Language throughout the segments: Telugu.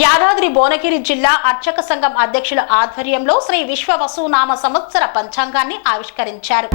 యాదాద్రి భువనగిరి జిల్లా అర్చక సంఘం అధ్యక్షుల ఆధ్వర్యంలో శ్రీ విశ్వ వసు నామ సంవత్సర పంచాంగాన్ని ఆవిష్కరించారు.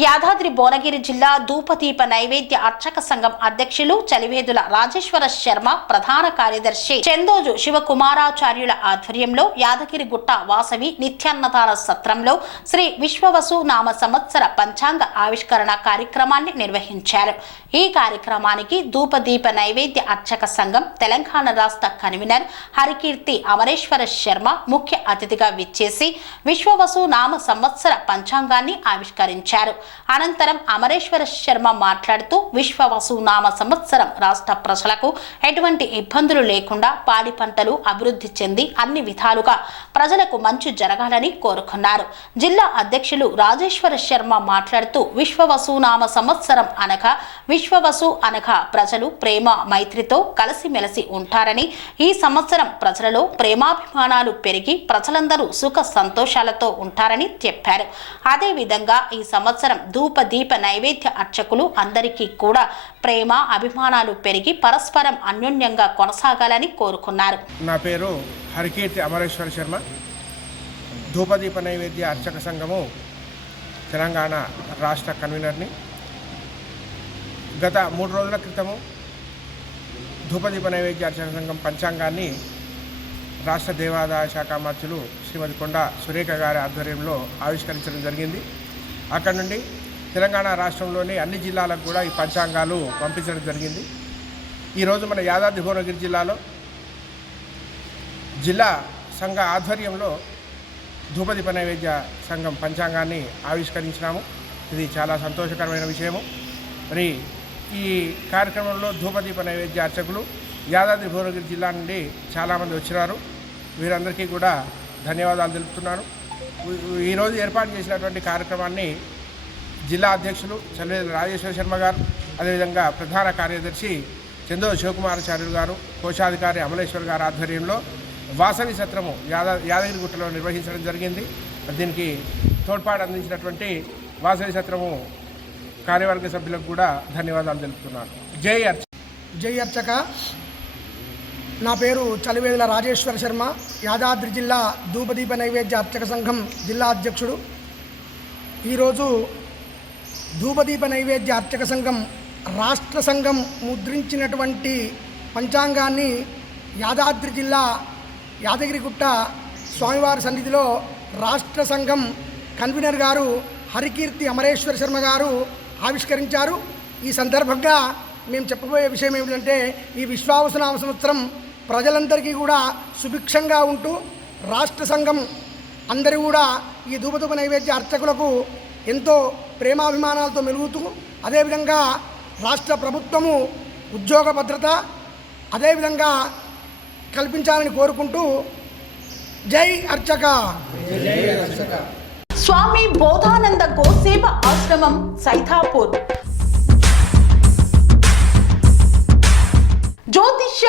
యాదాద్రి భువనగిరి జిల్లా ధూపదీప నైవేద్య అర్చక సంఘం అధ్యక్షులు చలివేదుల రాజేశ్వర శర్మ ప్రధాన కార్యదర్శి చందోజు శివకుమారాచార్యుల ఆధ్వర్యంలో యాదగిరిగుట్ట వాసవి నిత్యాన్నదాన సత్రంలో శ్రీ విశ్వవసు నామ సంవత్సర పంచాంగ ఆవిష్కరణ కార్యక్రమాన్ని నిర్వహించారు. ఈ కార్యక్రమానికి ధూపదీప నైవేద్య అర్చక సంఘం తెలంగాణ రాష్ట్ర కన్వీనర్ హరికీర్తి అమరేశ్వర శర్మ ముఖ్య అతిథిగా విచ్చేసి విశ్వవసు నామ సంవత్సర పంచాంగాన్ని ఆవిష్కరించారు. అనంతరం అమరేశ్వర శర్మ మాట్లాడుతూ విశ్వవసు నామ సంవత్సరం రాష్ట్ర ప్రజలకు ఎటువంటి ఇబ్బందులు లేకుండా పాడి పంటలు అభివృద్ధి చెంది అన్ని విధాలుగా ప్రజలకు మంచి జరగాలని కోరుకున్నారు. జిల్లా అధ్యక్షులు రాజేశ్వర శర్మ మాట్లాడుతూ విశ్వవసు నామ సంవత్సరం అనగా విశ్వవసు అనగా ప్రజలు ప్రేమ మైత్రితో కలిసిమెలిసి ఉంటారని ఈ సంవత్సరం ప్రజలలో ప్రేమాభిమానాలు పెరిగి ప్రజలందరూ సుఖ సంతోషాలతో ఉంటారని చెప్పారు. అదేవిధంగా ఈ సంవత్సరం ధూప దీప నైవేద్య అర్చకులు అందరికీ కూడా ప్రేమ అభిమానాలు పెరిగి పరస్పరం అన్యోన్యంగా కొనసాగాలని కోరుకున్నారు. నా పేరు హరికీర్తి అమరేశ్వర శర్మ. ధూపదీప నైవేద్య అర్చక సంఘము తెలంగాణ రాష్ట్ర కన్వీనర్ని. గత మూడు రోజుల క్రితము ధూపదీప నైవేద్య అర్చక సంఘం పంచాంగాన్ని రాష్ట్ర దేవాదాయ శాఖ మంత్రులు శ్రీమతి కొండ సురేఖ గారి ఆధ్వర్యంలో ఆవిష్కరించడం జరిగింది. అక్కడ నుండి తెలంగాణ రాష్ట్రంలోని అన్ని జిల్లాలకు కూడా ఈ పంచాంగాలు పంపించడం జరిగింది. ఈరోజు మన యాదాద్రి భువనగిరి జిల్లాలో జిల్లా సంఘ ఆధ్వర్యంలో ధూపదీప నైవేద్య సంఘం పంచాంగాన్ని ఆవిష్కరించినాము. ఇది చాలా సంతోషకరమైన విషయము. మరి ఈ కార్యక్రమంలో ధూపదీప నైవేద్య అర్చకులు యాదాద్రి భువనగిరి జిల్లా నుండి చాలామంది వచ్చినారు. వీరందరికీ కూడా ధన్యవాదాలు తెలుపుతున్నాను. ఈరోజు ఏర్పాటు చేసినటువంటి కార్యక్రమాన్ని జిల్లా అధ్యక్షులు చల్వేది రాజేశ్వర శర్మ గారు అదేవిధంగా ప్రధాన కార్యదర్శి చందో శివకుమారాచార్యులు గారు కోశాధికారి అమలేశ్వర్ గారి ఆధ్వర్యంలో వాసవి సత్రము యాద యాదగిరిగుట్టలో నిర్వహించడం జరిగింది. దీనికి తోడ్పాటు అందించినటువంటి వాసవి సత్రము కార్యవర్గ సభ్యులకు కూడా ధన్యవాదాలు తెలుపుతున్నాను. జై అర్చ జై అర్చక. నా పేరు చలివేదుల రాజేశ్వర శర్మ యాదాద్రి జిల్లా ధూపదీప నైవేద్య అర్చక సంఘం జిల్లా అధ్యక్షుడు. ఈరోజు ధూపదీప నైవేద్య అర్చక సంఘం రాష్ట్ర సంఘం ముద్రించినటువంటి పంచాంగాన్ని యాదాద్రి జిల్లా యాదగిరిగుట్ట స్వామివారి సన్నిధిలో రాష్ట్ర సంఘం కన్వీనర్ గారు హరికీర్తి అమరేశ్వర శర్మ గారు ఆవిష్కరించారు. ఈ సందర్భంగా మేము చెప్పబోయే విషయం ఏమిటంటే ఈ విశ్వావసనామ సంవత్సరం ప్రజలందరికీ కూడా సుభిక్షంగా ఉంటూ రాష్ట్ర సంఘం అందరూ కూడా ఈ ధూపధూప నైవేద్య అర్చకులకు ఎంతో ప్రేమాభిమానాలతో మెలుగుతూ అదేవిధంగా రాష్ట్ర ప్రభుత్వము ఉద్యోగ భద్రత అదేవిధంగా కల్పించాలని కోరుకుంటూ జై అర్చక. స్వామి బోధానంద గోసేవ ఆశ్రమం సైథాపూర్